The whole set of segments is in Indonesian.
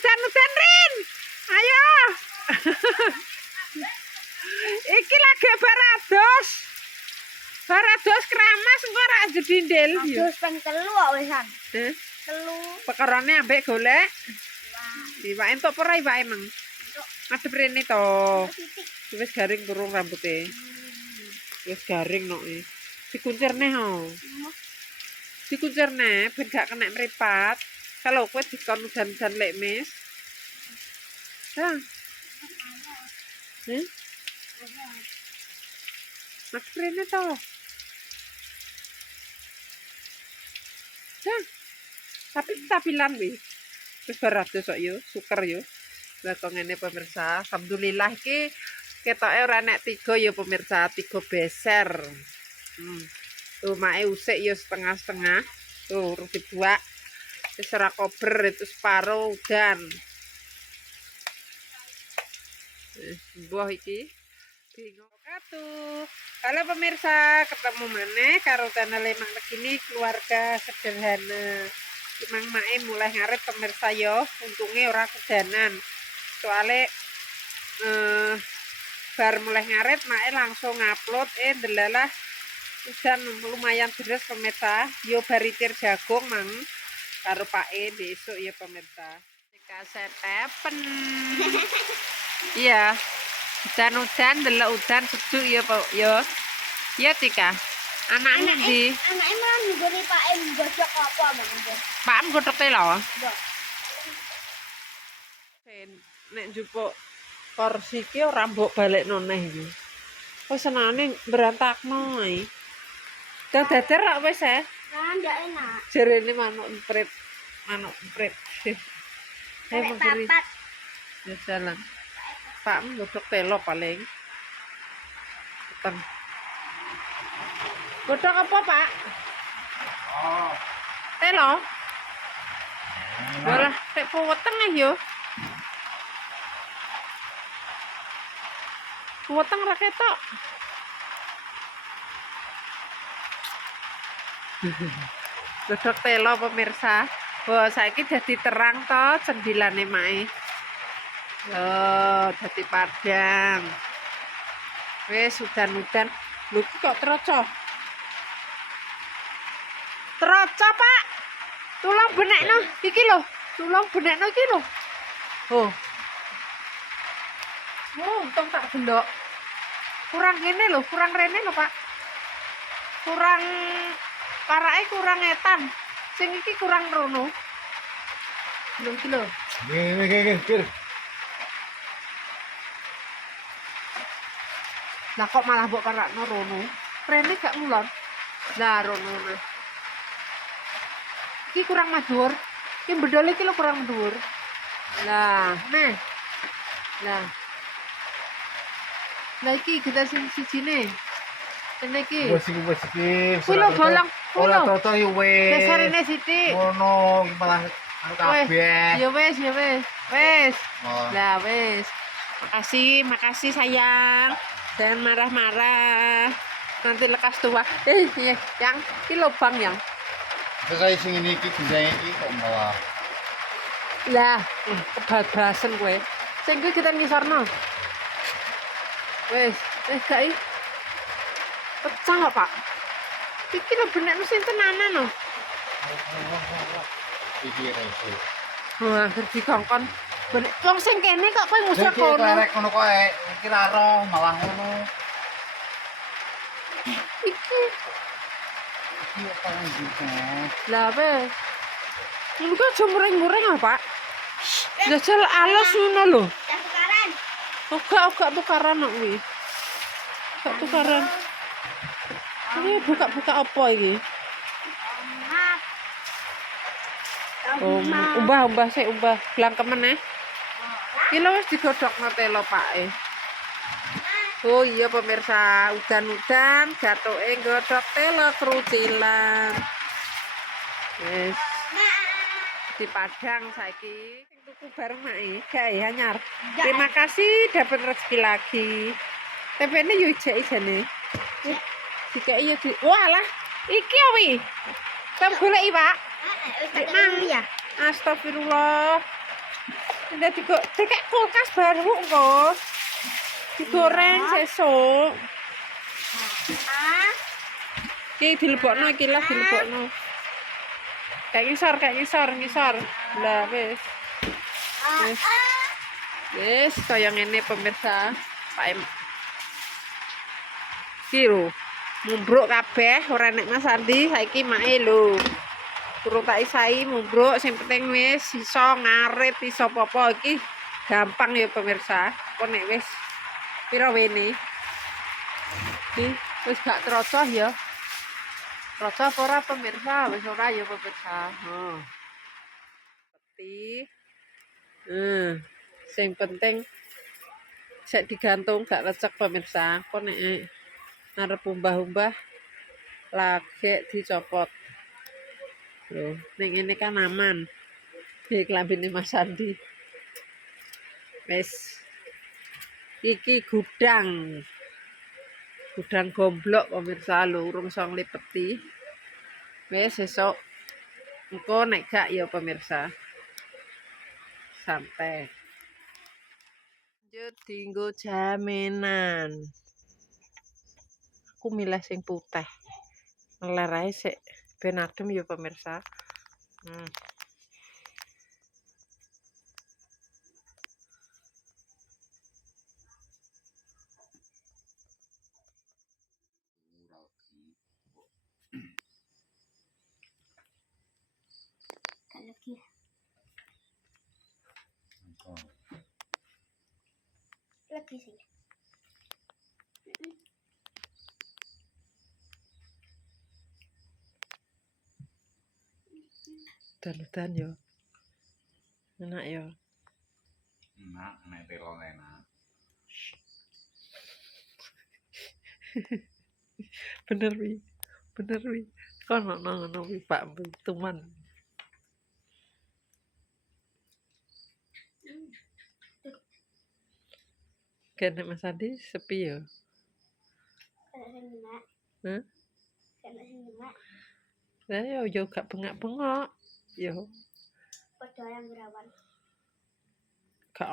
udan-udan Rin. Ayo. Iki lagi barados. Barados keramas engko ora jedindel yo. Terus peng telu kok wisan. Eh, Telu. pekerane ambek golek. Wah, Iwake entuk ora iwake mang? Madhep rene to. Wis garing kurung rambutnya. Wis garing no e. Dikuncir neh ho. Dikuncir neh ben gak kena mripat. Kalau kowe dikon udan-udan lek mis. Hah, eh? Madhep rene to. Hah. Tapi stabilan wi. Wis baratus kok yo, syukur yo. Lah ngene pemirsa, alhamdulillah iki ketoke ora nek tiga ya pemirsa, tiga beser. Hmm. Tuh mae usik ya setengah-setengah. Tuh urung dibuak. Ora kober itu separo udan. Eh, buah iki bingung katu. Halo pemirsa, ketemu maneh karo channel Emang Regini keluarga sederhana. Emang mae mulai ngaret pemirsa yo, untungnya ora kedanan. Soale eh bar mulai ngaret mae langsung ngupload eh delalah udan lumayan deres pemirsa. Yo baritir jagung mang karo Pak E besok ya pemirsa. Kaset tepen. Iya. Udan-udan delok udan sejuk ya Pak yo. Iya Tika. Anaknya di Anaknya malah nggone Pak Em gosok apa Bang? Pak Am godhok lho. Nek njupuk kursi ki ora mbok balekno neh iki. Wis senane berantakno ae. Dader kok wis eh. Nah, ndak enak. Jarene manuk emprit. Manuk emprit. Eh Nek papat. Ya jalan. Pak Am godhok telo paling. Keteng. Godhok apa, Pak? Oh, Telo. Walah, tek weteng ah yo. Weteng ra ketok. Dodok telo pemirsa. Wah, saiki dadi terang to cendilane mae. Oh, dadi padang. Wis udan-udan. Lho kok troco. Troco, Pak. Tulung benekno iki lho. Tulung benekno iki lho. Oh. Oh, untung tak gendok. Kurang kene lho, kurang rene lho, Pak. Kurang parake kurang etan. Sing iki kurang rono. Lho iki lho. gini, gini, gini, gini. Lah kok malah mbok karakno rono? Rene gak ngulon. Lah rono. nah. Iki kurang madur. Iki bedol iki lho kurang madur. Lah, nih. Lah. Lah iki kita sing sijine. Kene iki. Iki, iki. Kuwi lho bolong. Kuwi Ora lho. toto yo wes. Dasarine sithik. Ngono, iki malah kabeh. Ya wes, ya wes. Wes. Oh. Lah wes. Makasih, makasih sayang. Jangan marah-marah. Nanti lekas tua. Eh, iya, yang ini lubang yang. Saya sing ini iki gendang iki kok malah. Lah, eh, kebablasan gue. Sing kuwi kita ngisarno. Wes, eh gak i. Pecah nggak, Pak? Iki lho benek mesin tenanan. Iki ra iso. Wah, gerdi kongkon. Benek wong sing kene kok kowe Iki kono. klerek ngono koe. Iki ra roh malah ngono. Iki Iki apa iki? Lah apa? Ini kan aja muring-muring apa? Jajal alas ngono lho. Ya sekarang. Oga oga tukaran kok kuwi. Gak tukaran. Ini buka-buka apa? Mat. Oh, umbah umbah sik umbah. Blangkemen eh. Iki lho wis digodhokno telo Pak e. Oh iya pemirsa, udan-udan jatuhe godhok telo kerucilan. Wis di Padang saiki sing tuku bareng mak e, gak ya anyar. Terima kasih dapat rezeki lagi. TPN yo ijek ijane. Dikai yo di. Walah, iki ya wi. Sam golek Pak. Ah, eh, wis mang. ya. Astagfirullah. Udah digo dikek kulkas baru kok. Digoreng sesuk. Ah, Iki dilebokno iki lah dilebokno. Kayak ngisor, kayak ngisor, ngisor. Lah wis. ah, Wis. Wis kaya ngene pemirsa. Pak Em. Iki lho. Mumbruk kabeh ora nek Mas Andi saiki mae lho. Turun tak isai mumbruk sing penting wis iso ngarit iso apa iki gampang ya pemirsa. Kok nek wis pira wene. Iki wis gak trocoh ya. Trocoh ora pemirsa? Wis ora ya pemirsa. Oh. Peti. Hmm, sing penting sek digantung gak lecek pemirsa. Kok nek arep umbah-umbah lagi dicopot. Loh, ning ini kan aman. Di klambine Mas Andi. Wis. Iki gudang. Gudang gomblok pemirsa lho, urung song lipeti. Wis esok engko nek gak ya pemirsa. Santai. Lanjut dinggo jaminan. Aku milih sing putih. Ngeler ae sik ben adem ya pemirsa. Hmm. lagi. Lagi sih. Dan-dan yo. Enak yo. Enak, enak telon enak. Bener wi. Bener wi. Kono ngono ngono wi Pak Tuman. Kene Mas Andi sepi yo. Enak. Hah? Enak. Lah yo yo gak bengak-bengok. Padha yang gak.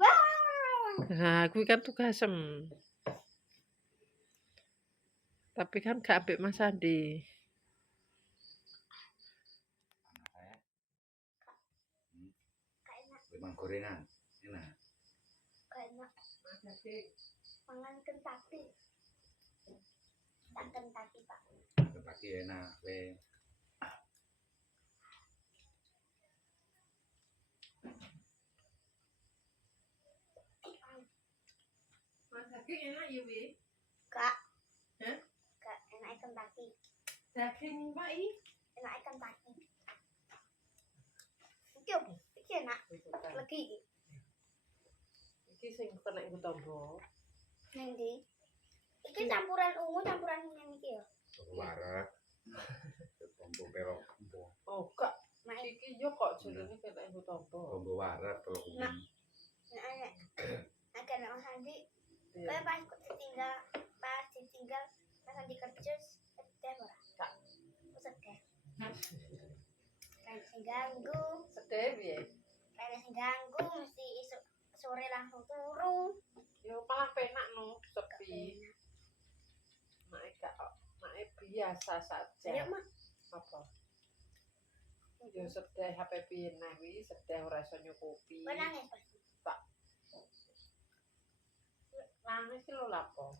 Wah. Nah, kuwi kan tugasem. Tapi kan gak ambek Mas Andi. Hmm. Lemang gorengan. Enak. enak. Mangan kentaki. Tak kentaki, Pak. Tetapi enak. We. Daging enak ya wi. Gak. Hah? Gak enak kentaki. Daging Pak i. Enak kentaki. Iki opo? Iki enak. Lagi iki. Iki sing kena iku tombo. Nang ndi? Iki campuran ungu campuran yang iki ya. Warak. Tombo pelok. Tombo. Oh, gak. Mak Iki yo kok jenenge kena iku tombo. Tombo warak. Pelok Nah. enak enak. Agak enak Mas Andi. Iya. Kayak pas kok ditinggal, pas ditinggal Mas Andi kerja sedih ora? Gak. Aku sedih. Kayak sing ganggu, Sedih piye? kayak sing ganggu mesti isuk sore langsung turu. Yo malah penak no, sepi. Mae gak mae biasa saja. Ayo mah, Apa? Yo sedih HP piye nah wi, sedih ora iso nyukupi. kau nangis Nangis ki lho lapo.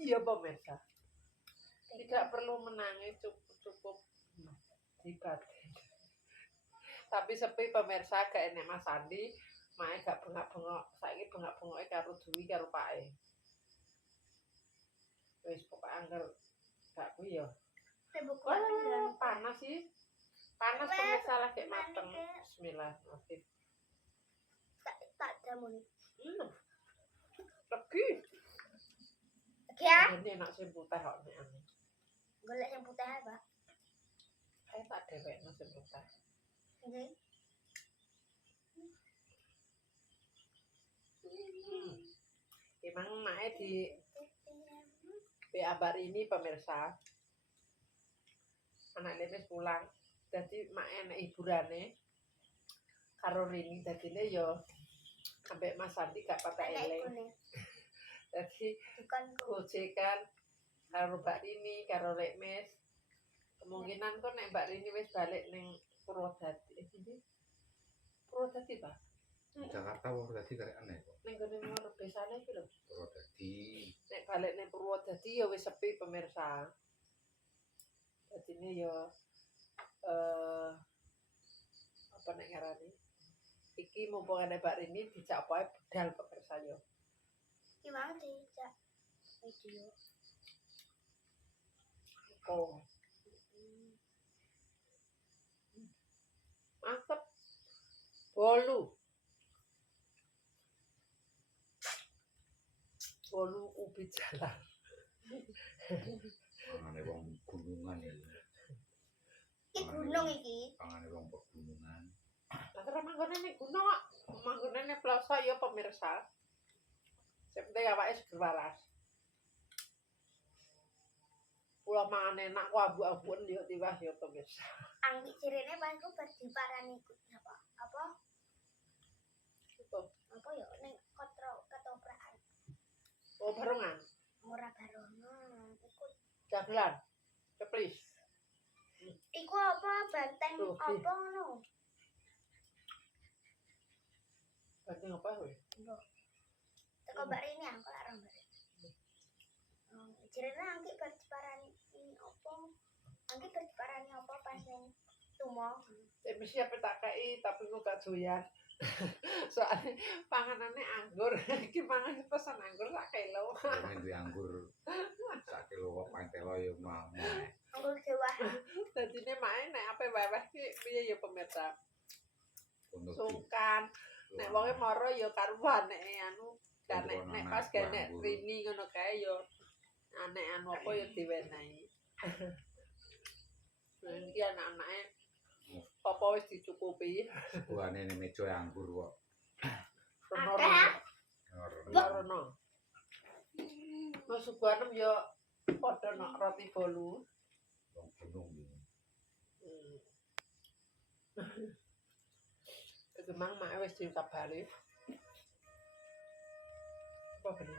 Iya pemirsa. Tidak perlu menangis cukup cukup hebat. Tapi sepi pemirsa gak enek Mas Andi, mae gak bengak-bengok. Saiki bengak-bengoke karo Dwi karo Pake. Wis pokoke angger gak kuwi ya. Wah, pinggang. panas sih. Panas pemirsa lagi mateng. Bismillahirrahmanirrahim. Tak tak jamun. Hmm. Legi. Oke ya, Ini enak sing putih kok nek ane. golek yang putih apa? Kayak tak dewekno sing putih. Hmm. Emang mae di BA Bar ini pemirsa. Anak Lemes pulang. Jadi mak enek hiburane. karo Rini dadine yo ambek Mas Andi gak patah kuning. Jadi Bukan gojekan karo Mbak Rini karo Lek Mes. Kemungkinan kok nek Mbak Rini wis balik ning Purwodadi. Eh ndi Purwodadi Pak? Jakarta wong dadi karek aneh kok. ning gone nomor desane iki lho. Ora dadi nek balik ning Purwodadi ya wis sepi pemirsa. Dadine ya eh apa nek ngarani? Iki mumpung ada Mbak Rini dijak apa ae bedal pemirsa yo Gimana dijak video? Oh. Mantep. Bolu. Bolu ubi jalan. pangane wong gunungan ya. Iki gunung iki. Pangane wong pegunungan. Nah, terus manggonnya nih gunung, kok. manggonnya nih pelosok ya pemirsa. Sepenting apa es kewaras. Kula mane nak ku abu-abu yo tiwas yo to wis. Angki cirine mbah ku berdi parani ku apa? Apa? Apa? Apa yo ning kotro ketoprakan. Oh barongan. Ora barongan, iku jablan. Ceplis. Iku apa banteng Tuh, apa ngono? Banteng apa kowe? Enggak. Teko Mbak Rini aku lak ora Mbak Rini. Oh, Cirine anggi berdiparani apa? Anggi berdiparani apa pas ning tumo? Eh mesti apa tak kei tapi kok gak doyan. Soalnya panganannya anggur, iki mangan pesan anggur tak kilo. Duwe anggur sak kilo kok pantelo ya mau. Anggur dewa. Dadi ne main nek apa wae ki piye ya pemirsa. Sungkan, nek wonge moro ya karuan nek anu kan nek nek pas gak nek rini ngono kae ya anek anu apa ya diwenehi. Iki anak-anake apa wis dicukupi. buane ning meja anggur kok. Rono. Mas Subanem ya padha nok roti bolu. Wong gunung iki. Hmm. Kemang mak wis dikabari. Apa gini?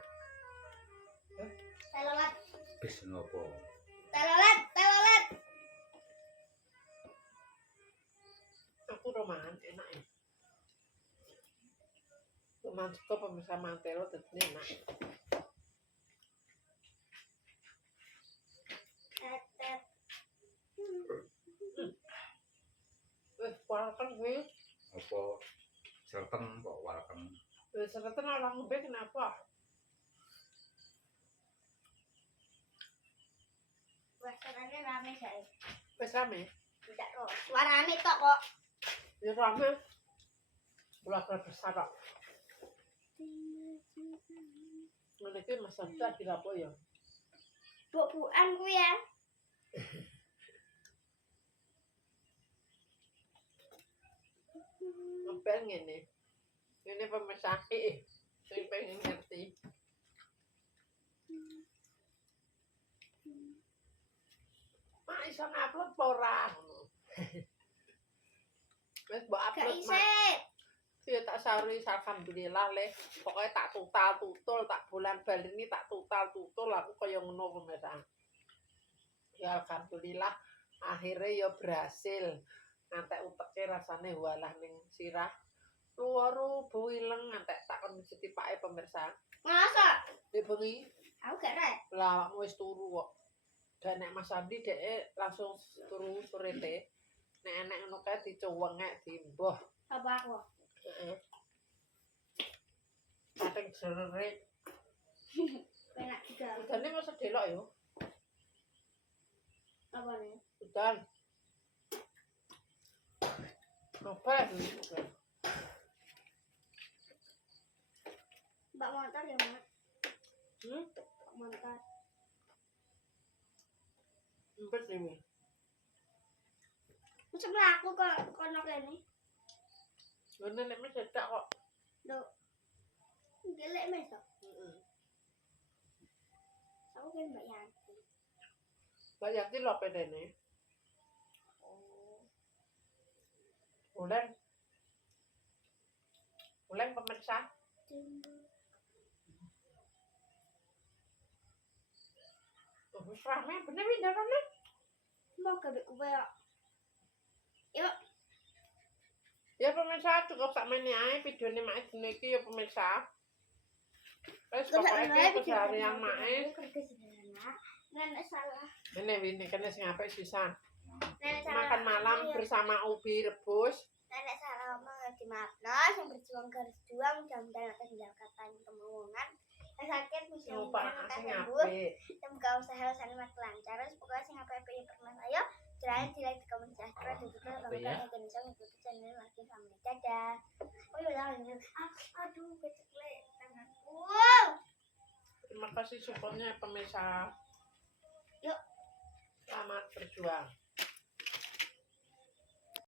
Telolet, Wis ngopo? telolet, telolet. Aku romangan enak ya. Roman suka pemirsa mantelo tetep enak. Wis walakan gue, Apa serten kok waraken wis sereten orang ngombe kenapa? Suasananya rame saya. Wis rame. Tidak roh. Suarane tok kok. Ya rame. Keluarga besar kok. Ngene iki Mas Anta dirapo ya. Buk-bukan ku ya. Ngepel ngene. Ini pemirsa iki. Sing pengen ngerti. Iso ngupload apa ora? Wis mbok upload isit. Ya tak sari alhamdulillah le. Pokoke tak tutal tutul, tak bulan baleni tak tutal tutul aku kaya ngono pemirsa. Ya alhamdulillah akhirnya ya berhasil. Ngantek uteke rasane walah ning sirah. Luaru buwileng ngantek tak kon setipake pemirsa. Masa? Di bengi Aku gak rek. lah awakmu wis turu kok. Dan nek Mas Andi dhek langsung turu surete. Nek enek ngono kae dicuwengek dimboh. Apa aku? Heeh. Pating jerit. Enak juga. Udane masa delok yo. Apa nih? Udan. Dulu? Mbak motor ya, Mak? Hmm? Mbak motor. Empet ini. Masa mlaku kok kono kene? Ngene nek mes cedak kok. Lho. Gelek mes kok. Heeh. Aku kan Mbak Yanti. Mbak Yanti lho pedene. Oh. Ulen Mulai pemirsa. Oh, wis rame bener windah rame. mau kue ya yuk Ya pemirsa cukup sak menit ae videone mak dene iki ya pemirsa. Wes pokoke iki keseharian nenek salah Ini ini kena sing apik sisan. Makan malam ya. bersama ubi rebus. nenek salah omong ya di makna yang berjuang garis juang mudah-mudahan tertinggal kata kemenangan yang sakit Lupa mudah-mudahan sing akan sembuh apik. dan lancar Terus pokoknya sing apa yang pernah ayo jangan di like di komen sejahtera dan juga? Indonesia mengikuti channel lagi family dadah oh iya jangan ah, aduh keceklek tanganku Terima kasih supportnya pemirsa. Yuk. Selamat berjuang.